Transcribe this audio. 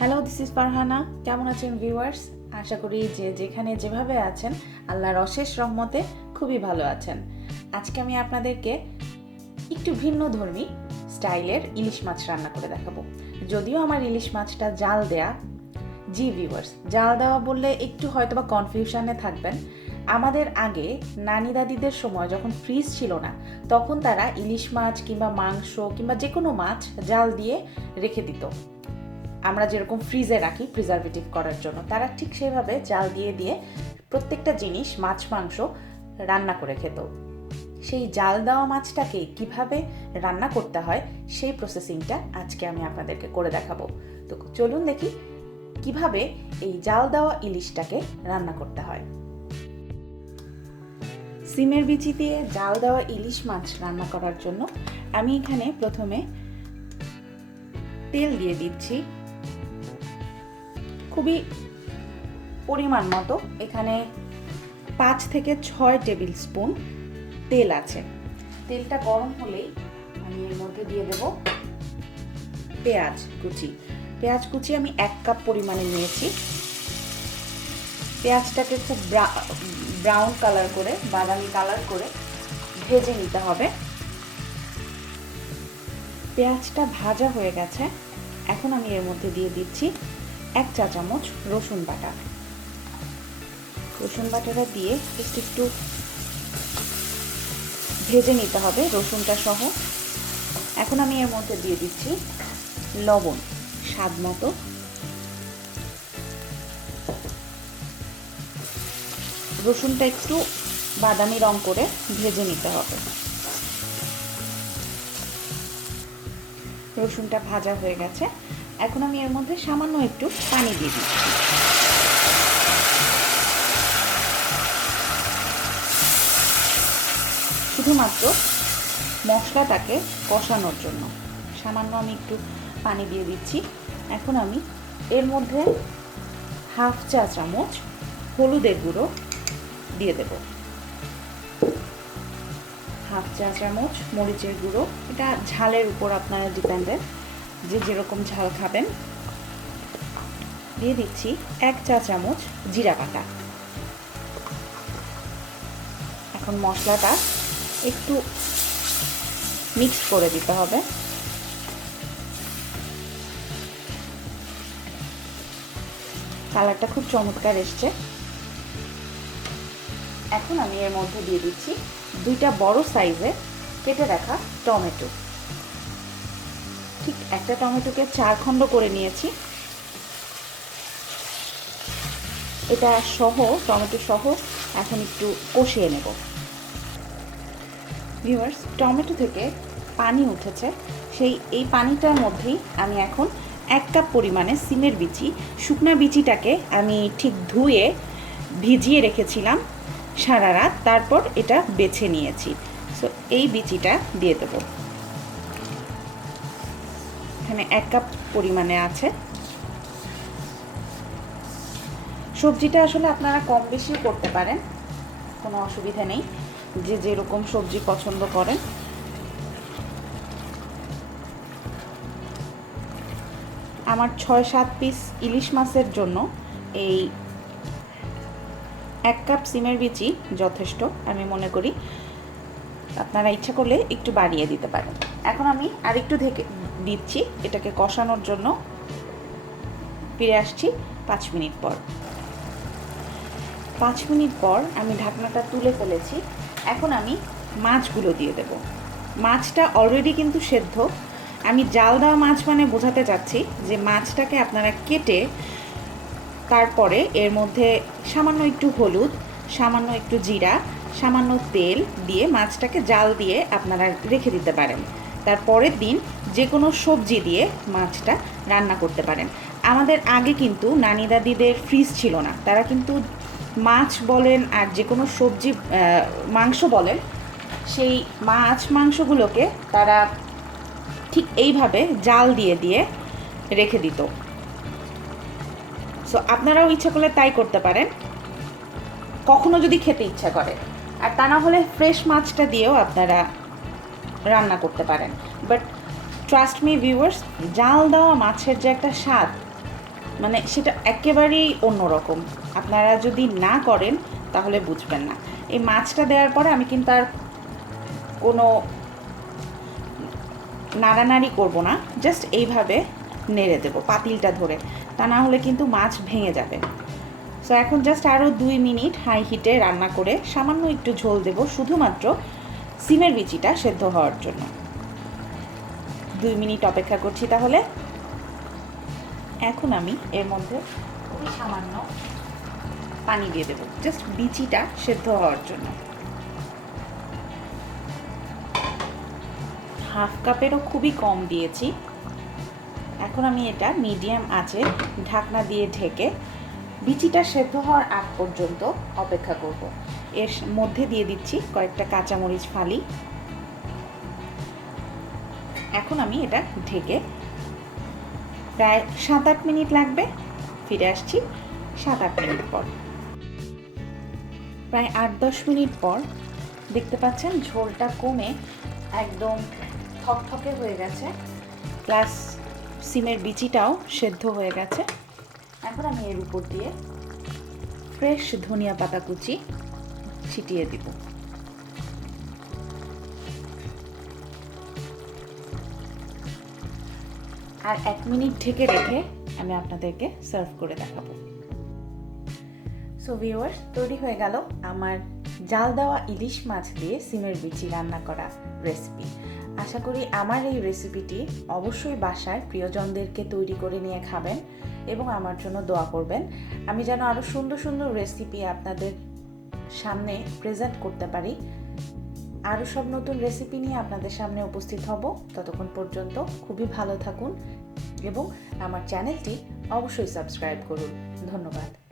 Hello this is Farhana কেমন আছেন viewers আশা করি যে যেখানে যেভাবে আছেন, আল্লাহর অশেষ রহমতে খুবই ভালো আছেন। আজকে আমি আপনাদেরকে একটু ভিন্ন ধর্মী স্টাইলের ইলিশ মাছ রান্না করে দেখাবো। যদিও আমার ইলিশ মাছটা জাল দেয়া, জি ভিউয়ার্স জাল দেওয়া বললে একটু হয়তো বা কনফিউশনে থাকবেন। আমাদের আগে নানি দাদিদের সময় যখন ফ্রিজ ছিল না, তখন তারা ইলিশ মাছ কিংবা মাংস কিংবা যে কোনো মাছ জাল দিয়ে রেখে দিত। আমরা যেরকম ফ্রিজে রাখি প্রিজারভেটিভ করার জন্য, তারা ঠিক সেভাবে জাল দিয়ে দিয়ে প্রত্যেকটা জিনিস, মাছ, মাংস রান্না করে খেত। সেই জাল দেওয়া মাছটাকে কীভাবে রান্না করতে হয়, সেই প্রসেসিংটা আজকে আমি আপনাদেরকে করে দেখাবো। তো চলুন দেখি কীভাবে এই জাল দেওয়া ইলিশটাকে রান্না করতে হয়। সিমের বিচি দিয়ে জাল দেওয়া ইলিশ মাছ রান্না করার জন্য আমি এখানে প্রথমে তেল দিয়ে দিচ্ছি। খুবই পরিমাণ মতো। এখানে পাঁচ থেকে ছয় টেবিল স্পুন তেল আছে। তেলটা গরম হলেই আমি এর মধ্যে দিয়ে দেব পেঁয়াজ কুচি। পেঁয়াজ কুচি আমি এক কাপ পরিমাণে নিয়েছি। পেঁয়াজটাকে খুব ব্রাউন কালার করে, বাদামি কালার করে ভেজে নিতে হবে। পেঁয়াজটা ভাজা হয়ে গেছে। এখন আমি এর মধ্যে দিয়ে দিচ্ছি এক চা চামচ রসুন বাটা। রসুন বাটাটা দিয়ে একটু একটু ভেজে নিতে হবে রসুনটা সহ। এখন আমি এর মধ্যে দিয়ে দিচ্ছি লবণ, স্বাদ মতো। রসুনটা একটু বাদামি রং করে ভেজে নিতে হবে। রসুনটা ভাজা হয়ে গেছে। এখন আমি এর মধ্যে সামান্য একটু পানি দিয়ে দিচ্ছি। শুধুমাত্র মশলাটাকে কষানোর জন্য। সামান্য আমি একটু পানি দিয়ে দিচ্ছি। এখন আমি এর মধ্যে হাফ চা চামচ হলুদের গুঁড়ো দিয়ে দেব। হাফ চা চামচ মরিচের গুঁড়ো। এটা ঝালের উপর আপনারা ডিপেন্ডেন্ট যে যেরকম ঝাল খাবেন, দিয়ে দিচ্ছি এক চা চামচ জিরা বাটা। এখন মশলাটা একটু মিক্স করে দিতে হবে। কালারটা খুব চমৎকার এসছে। এখন আমি এর মধ্যে দিয়ে দিচ্ছি দুইটা বড় সাইজের কেটে রাখা টমেটো। ঠিক একটা টমেটোকে চার খণ্ড করে নিয়েছি। এটা সহ, টমেটো সহ এখন একটু কষিয়ে নেব। ভিউয়ার্স, টমেটো থেকে পানি উঠেছে। সেই, এই পানিটার মধ্যেই আমি এখন এক কাপ পরিমাণে সিমের বিচি। শুকনা বিচিটাকে আমি ঠিক ধুয়ে ভিজিয়ে রেখেছিলাম সারা রাত। তারপর এটা বেছে নিয়েছি। সো এই বিচিটা দিয়ে দেবো। এখানে এক কাপ পরিমাণে আছে। সবজিটা আসলে আপনারা কম বেশি করতে পারেন, কোনো অসুবিধা নেই। যে যেরকম সবজি পছন্দ করেন। আমার ছয় সাত পিস ইলিশ মাছের জন্য এই এক কাপ সিমের বিচি যথেষ্ট, আমি মনে করি। আপনারা ইচ্ছা করলে একটু বাড়িয়ে দিতে পারেন। এখন আমি আরেকটু থেকে দিচ্ছি, এটাকে কষানোর জন্য। ফিরে আসছি পাঁচ মিনিট পর। পাঁচ মিনিট পর আমি ঢাকনাটা তুলে ফেলেছি। এখন আমি মাছগুলো দিয়ে দেব। মাছটা অলরেডি কিন্তু সেদ্ধ। আমি জাল দেওয়া মাছ মানে বোঝাতে চাচ্ছি যে মাছটাকে আপনারা কেটে তারপরে এর মধ্যে সামান্য একটু হলুদ, সামান্য একটু জিরা সামান্য তেল দিয়ে মাছটাকে জাল দিয়ে আপনারা রেখে দিতে পারেন। তার পরের দিন যে কোনো সবজি দিয়ে মাছটা রান্না করতে পারেন। আমাদের আগে কিন্তু নানি দাদিদের ফ্রিজ ছিল না। তারা কিন্তু মাছ বলেন আর যে কোনো সবজি মাংস বলেন, সেই মাছ মাংসগুলোকে তারা ঠিক এইভাবে জাল দিয়ে দিয়ে রেখে দিত। সো আপনারাও ইচ্ছা করলে তাই করতে পারেন। কখনো যদি খেতে ইচ্ছা করে। আর তা না হলে ফ্রেশ মাছটা দিয়েও আপনারা রান্না করতে পারেন। বাট ট্রাস্ট মি ভিউয়ার্স জাল দেওয়া মাছের যে একটা স্বাদ মানে সেটা একেবারেই অন্যরকম। আপনারা যদি না করেন, তাহলে বুঝবেন না। এই মাছটা দেওয়ার পরে আমি কিন্তু আর কোনো নাড়ানাড়ি করব না জাস্ট এইভাবে নেড়ে দেবো, পাতিলটা ধরে। তা না হলে কিন্তু মাছ ভেঙে যাবে। সো এখন জাস্ট আরও দুই মিনিট হাই হিটে রান্না করে সামান্য একটু ঝোল দেব, শুধুমাত্র সিমের বিচিটা সেদ্ধ হওয়ার জন্য। দুই মিনিট অপেক্ষা করছি তাহলে। এখন আমি এর মধ্যে খুবই সামান্য পানি দিয়ে দেবো জাস্ট বিচিটা সেদ্ধ হওয়ার জন্য। হাফ কাপেরও খুবই কম দিয়েছি। এখন আমি এটা মিডিয়াম আঁচে ঢাকনা দিয়ে ঢেকে বিচিটা সেদ্ধ হওয়ার আগ পর্যন্ত অপেক্ষা করব। এর মধ্যে দিয়ে দিচ্ছি কয়েকটা কাঁচামরিচ ফালি। এখন আমি এটা ঢেকে প্রায় সাত আট মিনিট লাগবে, ফিরে আসছি সাত আট মিনিট পর। প্রায় আট দশ মিনিট পর দেখতে পাচ্ছেন ঝোলটা কমে একদম থকথকে হয়ে গেছে। প্লাস সিমের বিচিটাও সেদ্ধ হয়ে গেছে। এখন আমি এর উপর দিয়ে ফ্রেশ ধনিয়া পাতা কুচি ছিটিয়ে দিব। আর এক মিনিট ঢেকে রেখে আমি আপনাদেরকে সার্ভ করে দেখাবো। সো ভিউয়ার্স তৈরি হয়ে গেল আমার জাল দেওয়া ইলিশ মাছ দিয়ে সিমের বিচি রান্না করা রেসিপি আশা করি আমার এই রেসিপিটি অবশ্যই বাসায় প্রিয়জনদেরকে তৈরি করে নিয়ে খাবেন এবং আমার জন্য দোয়া করবেন। আমি যেন আরও সুন্দর সুন্দর রেসিপি আপনাদের সামনে প্রেজেন্ট করতে পারি। আরও সব নতুন রেসিপি নিয়ে আপনাদের সামনে উপস্থিত হব। ততক্ষণ পর্যন্ত খুবই ভালো থাকুন এবং আমার চ্যানেলটি অবশ্যই সাবস্ক্রাইব করুন। ধন্যবাদ।